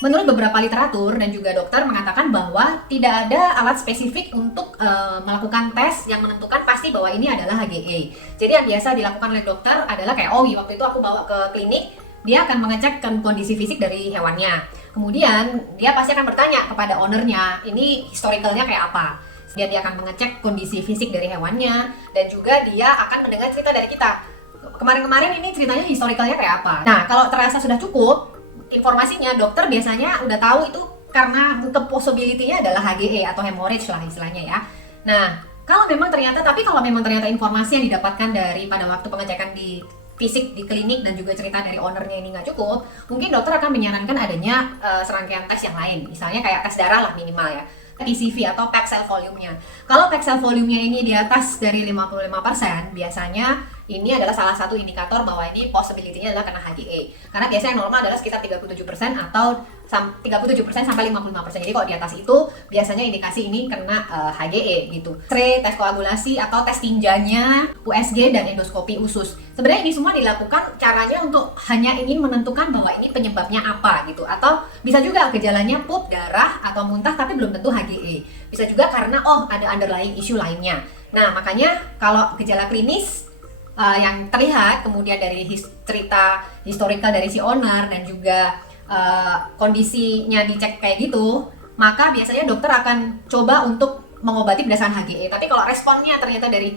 Menurut beberapa literatur dan juga dokter mengatakan bahwa tidak ada alat spesifik untuk melakukan tes yang menentukan pasti bahwa ini adalah HGE. Jadi yang biasa dilakukan oleh dokter adalah kayak waktu itu aku bawa ke klinik, dia akan mengecek kondisi fisik dari hewannya. Kemudian dia pasti akan bertanya kepada ownernya, ini historicalnya kayak apa. Dia akan mengecek kondisi fisik dari hewannya dan juga dia akan mendengar cerita dari kita. Kemarin-kemarin ini ceritanya historicalnya kayak apa. Nah, kalau terasa sudah cukup informasinya, dokter biasanya udah tahu itu karena possibility-nya adalah HGE atau hemorrhage lah istilahnya ya. Nah, kalau memang ternyata informasi yang didapatkan dari pada waktu pengecekan di fisik di klinik dan juga cerita dari ownernya ini nggak cukup, mungkin dokter akan menyarankan adanya serangkaian tes yang lain, misalnya kayak tes darah lah minimal ya, PCV atau pack cell volume-nya. Kalau pack cell volume-nya ini di atas dari 55%, biasanya ini adalah salah satu indikator bahwa ini possibility-nya adalah kena HGE. Karena biasanya yang normal adalah sekitar 37% atau 37% sampai 55%. Jadi kalau di atas itu biasanya indikasi ini kena HGE gitu. X-ray, tes koagulasi atau tes tinjanya, USG dan endoskopi usus. Sebenarnya ini semua dilakukan caranya untuk hanya ingin menentukan bahwa ini penyebabnya apa gitu. Atau bisa juga gejalanya pup, darah atau muntah tapi belum tentu HGE. Bisa juga karena ada underlying issue lainnya. Nah, makanya kalau gejala klinis yang terlihat kemudian dari cerita historical dari si owner dan juga kondisinya dicek kayak gitu, maka biasanya dokter akan coba untuk mengobati berdasarkan HGE. Tapi kalau responnya ternyata dari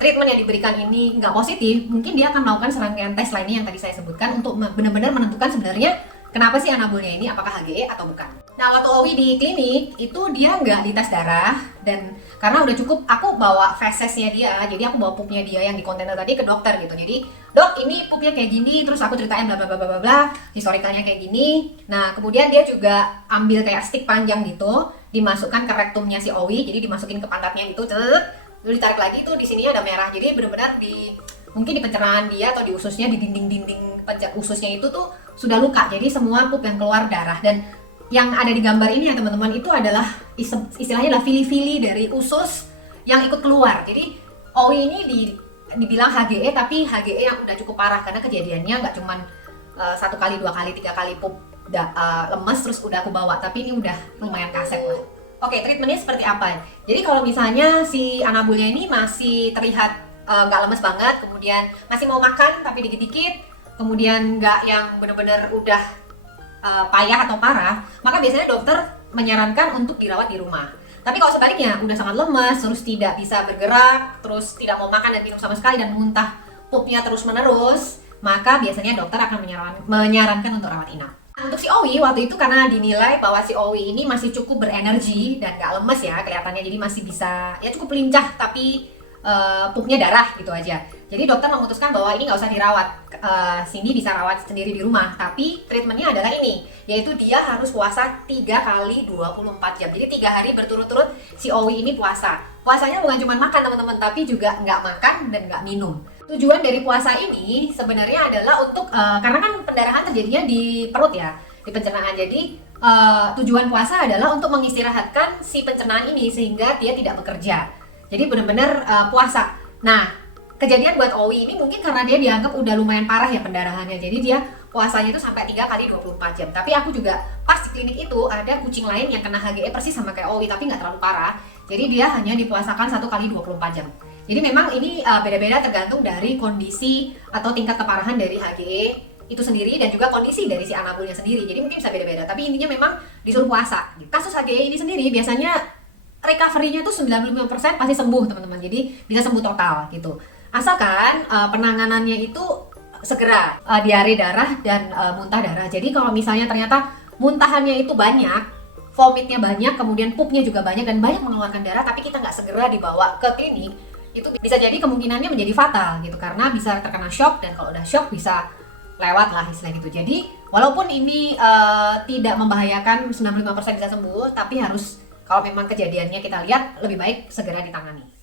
treatment yang diberikan ini nggak positif, mungkin dia akan melakukan serangkaian tes lainnya yang tadi saya sebutkan untuk benar-benar menentukan sebenarnya kenapa sih anabulnya ini, apakah HGE atau bukan. Nah, waktu Owi di klinik, itu dia nggak dites darah, dan karena udah cukup, aku bawa fesesnya dia, jadi aku bawa pupnya dia yang di kontainer tadi ke dokter gitu. Jadi, dok ini pupnya kayak gini, terus aku ceritain bla bla bla bla bla, historikalnya kayak gini. Nah, kemudian dia juga ambil kayak stick panjang gitu, dimasukkan ke rektumnya si Owi, jadi dimasukin ke pantatnya itu, lalu ditarik lagi tuh di sininya ada merah. Jadi benar-benar mungkin di pencernaan dia atau di ususnya, di dinding-dinding ususnya itu tuh sudah luka, jadi semua pup yang keluar darah. Dan yang ada di gambar ini ya teman-teman, itu adalah istilahnya adalah fili-fili dari usus yang ikut keluar. Jadi Owi ini dibilang HGE, tapi HGE yang udah cukup parah karena kejadiannya nggak cuman 1 kali, 2 kali, 3 kali pup lemes terus udah aku bawa, tapi ini udah lumayan kaset lah. Oke, treatmentnya seperti apa? Jadi kalau misalnya si anabulnya ini masih terlihat nggak lemes banget, kemudian masih mau makan tapi dikit-dikit, kemudian nggak yang bener-bener udah payah atau parah, maka biasanya dokter menyarankan untuk dirawat di rumah. Tapi kalau sebaliknya udah sangat lemas, terus tidak bisa bergerak, terus tidak mau makan dan minum sama sekali, dan muntah pupnya terus-menerus, maka biasanya dokter akan menyarankan untuk rawat inap. Untuk si Owi waktu itu karena dinilai bahwa si Owi ini masih cukup berenergi dan gak lemes ya kelihatannya, jadi masih bisa ya cukup lincah, tapi pupnya darah gitu aja. Jadi dokter memutuskan bahwa ini nggak usah dirawat, Cindy bisa rawat sendiri di rumah. Tapi treatmentnya adalah ini, yaitu dia harus puasa 3 kali 24 jam. Jadi 3 hari berturut-turut si Owi ini puasa. Puasanya bukan cuma makan teman-teman, tapi juga nggak makan dan nggak minum. Tujuan dari puasa ini sebenarnya adalah untuk karena kan pendarahan terjadinya di perut ya, di pencernaan. Jadi tujuan puasa adalah untuk mengistirahatkan si pencernaan ini sehingga dia tidak bekerja. Jadi benar-benar puasa. Nah, kejadian buat Owi ini mungkin karena dia dianggap udah lumayan parah ya pendarahannya. Jadi dia puasanya itu sampai 3 kali 24 jam. Tapi aku juga pas di klinik itu ada kucing lain yang kena HGE persis sama kayak Owi, tapi nggak terlalu parah. Jadi dia hanya dipuasakan 1 kali 24 jam. Jadi memang ini beda-beda tergantung dari kondisi atau tingkat keparahan dari HGE itu sendiri dan juga kondisi dari si anabulnya sendiri. Jadi mungkin bisa beda-beda, tapi intinya memang disuruh puasa. Kasus HGE ini sendiri biasanya recovery-nya tuh 95% pasti sembuh teman-teman. Jadi bisa sembuh total gitu. Asalkan penanganannya itu segera, diare darah dan muntah darah. Jadi kalau misalnya ternyata muntahannya itu banyak, vomitnya banyak, kemudian pupnya juga banyak dan banyak mengeluarkan darah, tapi kita nggak segera dibawa ke klinik, itu bisa jadi kemungkinannya menjadi fatal gitu, karena bisa terkena shock, dan kalau udah shock bisa lewat lah istilah gitu. Jadi walaupun ini tidak membahayakan, 95% bisa sembuh, tapi harus, kalau memang kejadiannya kita lihat, lebih baik segera ditangani.